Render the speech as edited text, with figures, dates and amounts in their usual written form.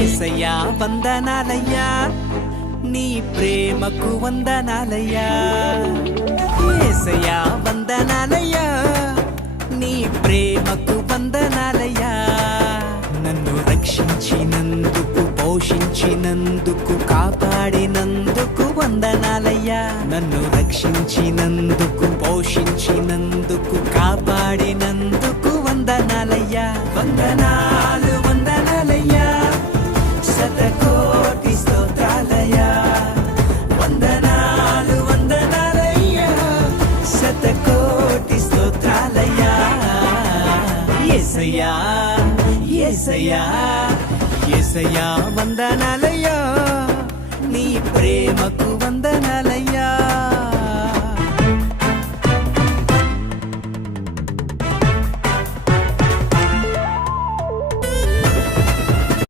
యేసయ్యా వందనాలయ్యా నీ ప్రేమకు వందనాలయ్యా యేసయ్యా వందనాలయ్యా నీ ప్రేమకు వందనాలయ్యా నన్ను రక్షించినందుకు పోషించినందుకు కాపాడినందుకు వందనాలయ్యా నన్ను రక్షించినందుకు పోషించినందుకు కాపాడినందుకు వందనాలయ్యా వందనాలు వందనాలయ్యా శతకోటి స్తోత్రాలయ్యా వందనాలు వందనాలయ్యా శతకోటి స్తోత్రాలయ్యా యేసయ్యా యేసయ్యా యేసయ్యా వందనాలయ్యా నీ ప్రేమకు వందనాలు